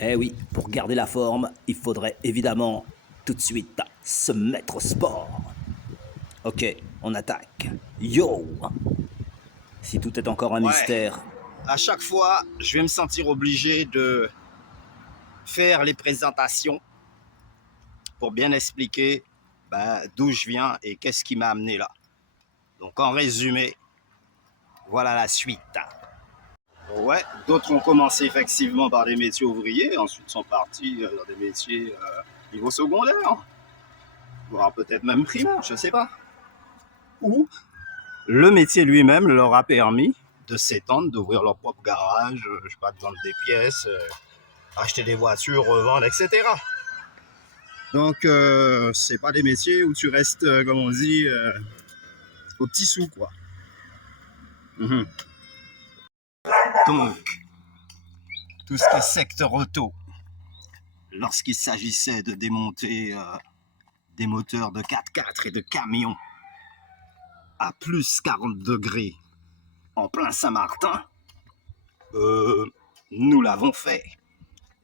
Eh oui, pour garder la forme, il faudrait évidemment tout de suite se mettre au sport. Ok, on attaque. Yo! Si tout est encore un Ouais, mystère, à chaque fois, je vais me sentir obligé de faire les présentations pour bien expliquer d'où je viens et qu'est-ce qui m'a amené là. Donc en résumé, voilà la suite. Ouais, d'autres ont commencé effectivement par des métiers ouvriers, ensuite sont partis dans des métiers niveau secondaire, voire peut-être même primaire, je sais pas. Ou le métier lui-même leur a permis de s'étendre, d'ouvrir leur propre garage, je sais pas, de vendre des pièces, acheter des voitures, revendre, etc. Donc, c'est pas des métiers où tu restes, comme on dit, au petit sou, quoi. Mhm. Donc, tout ce qui est secteur auto, lorsqu'il s'agissait de démonter des moteurs de 4x4 et de camions à plus 40 degrés en plein Saint-Martin, euh, nous l'avons fait.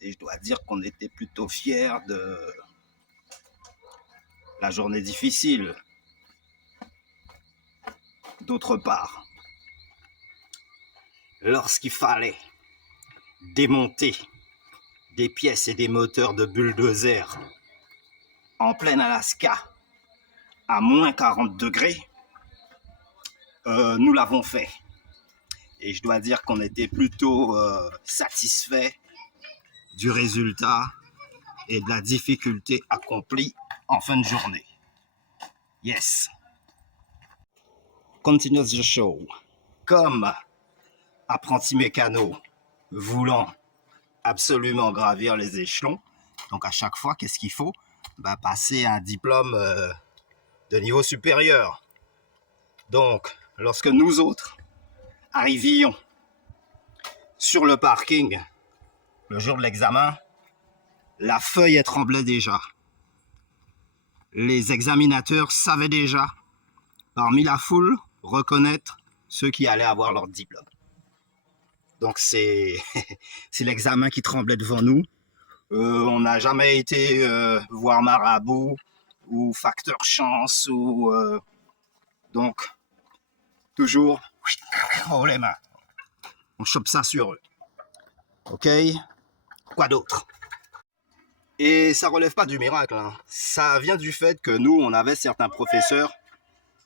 Et je dois dire qu'on était plutôt fiers de la journée difficile. D'autre part, lorsqu'il fallait démonter des pièces et des moteurs de bulldozer en plein Alaska à moins 40 degrés, nous l'avons fait. Et je dois dire qu'on était plutôt satisfait du résultat et de la difficulté accomplie en fin de journée. Yes. Continues the show. Comme apprenti mécano voulant absolument gravir les échelons, donc à chaque fois, qu'est-ce qu'il faut? Passer un diplôme de niveau supérieur. Donc, lorsque nous autres arrivions sur le parking le jour de l'examen, la feuille tremblait déjà. Les examinateurs savaient déjà, parmi la foule, reconnaître ceux qui allaient avoir leur diplôme. Donc c'est l'examen qui tremblait devant nous. On n'a jamais été voir marabout ou facteur chance ou donc toujours oh les mains. On chope ça sur eux. Ok. Quoi d'autre? Et ça relève pas du miracle. Hein. Ça vient du fait que nous, on avait certains professeurs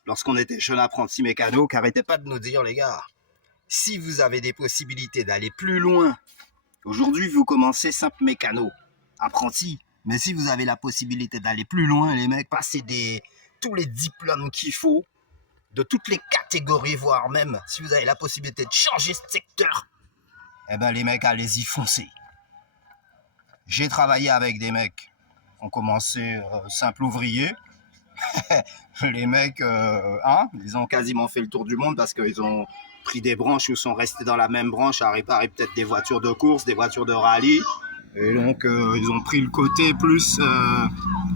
lorsqu'on était jeune apprenti mécano qui n'arrêtaient pas de nous dire, les gars, si vous avez des possibilités d'aller plus loin, aujourd'hui vous commencez simple mécano, apprenti, mais si vous avez la possibilité d'aller plus loin, les mecs, passer tous les diplômes qu'il faut, de toutes les catégories, voire même si vous avez la possibilité de changer de secteur, eh ben les mecs, allez-y, foncez. J'ai travaillé avec des mecs qui ont commencé simple ouvrier. Les mecs, ils ont quasiment fait le tour du monde parce qu'ils ont pris des branches ou sont restés dans la même branche à réparer peut-être des voitures de course, des voitures de rallye. Et donc, ils ont pris le côté plus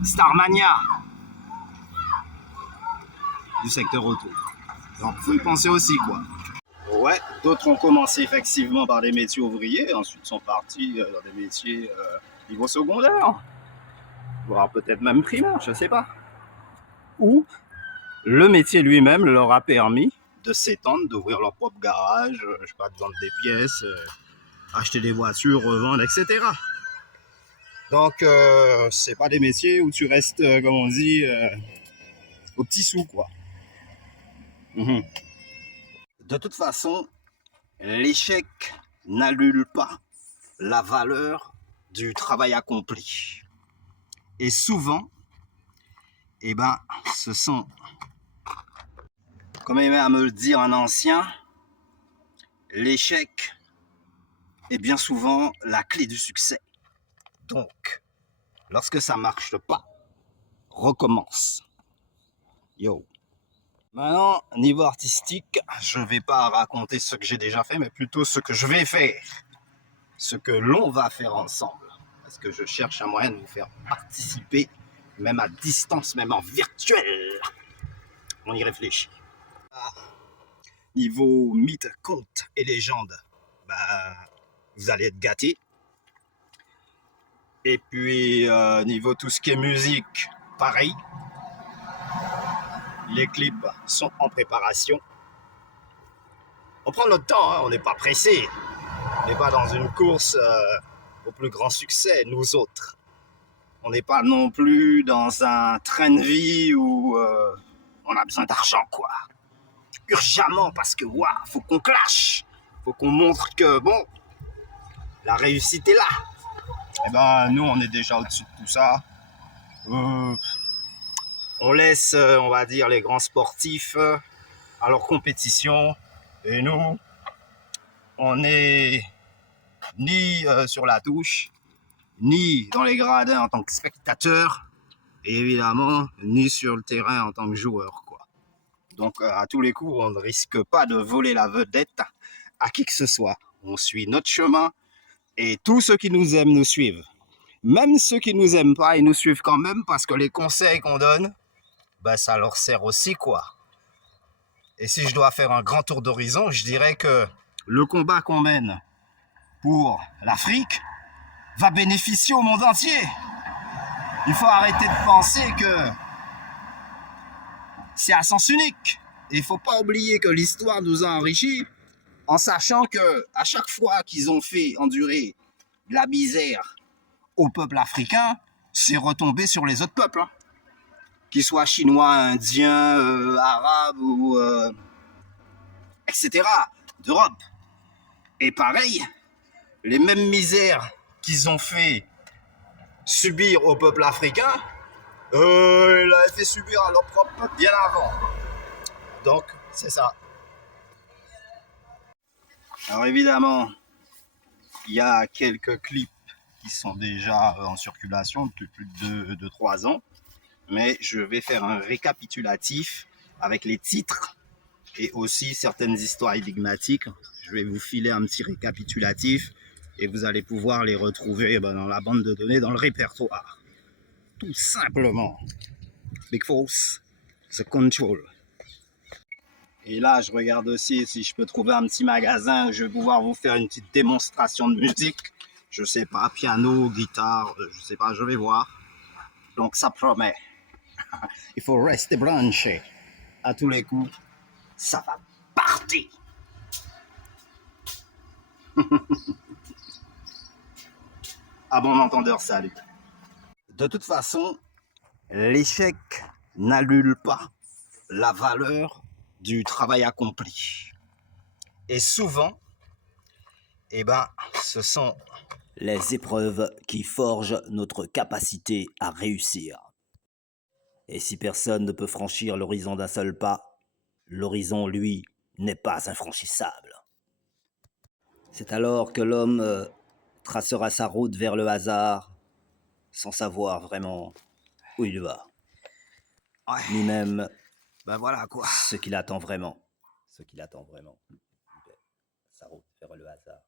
Starmania du secteur auto. Donc, il faut y penser aussi, quoi. Ouais, d'autres ont commencé effectivement par des métiers ouvriers, ensuite sont partis dans des métiers niveau secondaire, voire peut-être même primaire, je sais pas. Ou le métier lui-même leur a permis de s'étendre, d'ouvrir leur propre garage, je sais pas, de vendre des pièces, acheter des voitures, revendre, etc. Donc, c'est pas des métiers où tu restes, comme on dit, au petit sou, quoi. Mhm. De toute façon, l'échec n'annule pas la valeur du travail accompli. Et souvent, eh ben, ce sont, comme aimait à me le dire un ancien, l'échec est bien souvent la clé du succès. Donc, lorsque ça marche pas, recommence. Yo. Maintenant, niveau artistique, je vais pas raconter ce que j'ai déjà fait, mais plutôt ce que je vais faire. Ce que l'on va faire ensemble. Parce que je cherche un moyen de vous faire participer, même à distance, même en virtuel. On y réfléchit. Niveau mythe, conte et légende, vous allez être gâtés. Et puis, niveau tout ce qui est musique, pareil. Les clips sont en préparation. On prend notre temps, hein, on n'est pas pressé. On n'est pas dans une course au plus grand succès, nous autres. On n'est pas non plus dans un train de vie où on a besoin d'argent, quoi. Urgemment, parce que, waouh, faut qu'on clash. Faut qu'on montre que, bon, la réussite est là. Eh ben, nous, on est déjà au-dessus de tout ça. On laisse, on va dire, les grands sportifs à leur compétition. Et nous, on n'est ni sur la touche, ni dans les gradins en tant que spectateur, et évidemment, ni sur le terrain en tant que joueur, quoi. Donc, à tous les coups, on ne risque pas de voler la vedette à qui que ce soit. On suit notre chemin, et tous ceux qui nous aiment nous suivent. Même ceux qui nous aiment pas, ils nous suivent quand même parce que les conseils qu'on donne, ben, ça leur sert aussi, quoi. Et si je dois faire un grand tour d'horizon, je dirais que le combat qu'on mène pour l'Afrique va bénéficier au monde entier. Il faut arrêter de penser que c'est à sens unique. Et il ne faut pas oublier que l'histoire nous a enrichis en sachant que à chaque fois qu'ils ont fait endurer de la misère au peuple africain, c'est retombé sur les autres peuples. Hein. Qu'ils soient chinois, indiens, arabes ou etc. d'Europe. Et pareil, les mêmes misères qu'ils ont fait subir au peuple africain, ils l'avaient fait subir à leur propre peuple bien avant. Donc, c'est ça. Alors évidemment, il y a quelques clips qui sont déjà en circulation depuis plus de 3 ans, mais je vais faire un récapitulatif avec les titres et aussi certaines histoires énigmatiques. Je vais vous filer un petit récapitulatif et vous allez pouvoir les retrouver dans la bande de données, dans le répertoire. Tout simplement. Big Force, The Control. Et là, je regarde aussi si je peux trouver un petit magasin où je vais pouvoir vous faire une petite démonstration de musique. Je sais pas, piano, guitare, je sais pas, je vais voir. Donc ça promet. Il faut rester branché. À tous les coups, ça va partir. À bon entendeur, salut. De toute façon, l'échec n'annule pas la valeur du travail accompli. Et souvent, ce sont Les épreuves qui forgent notre capacité à réussir. Et si personne ne peut franchir l'horizon d'un seul pas, l'horizon, lui, n'est pas infranchissable. C'est alors que l'homme tracera sa route vers le hasard, sans savoir vraiment où il va, ni même voilà quoi. ce qu'il attend vraiment. Sa route vers le hasard.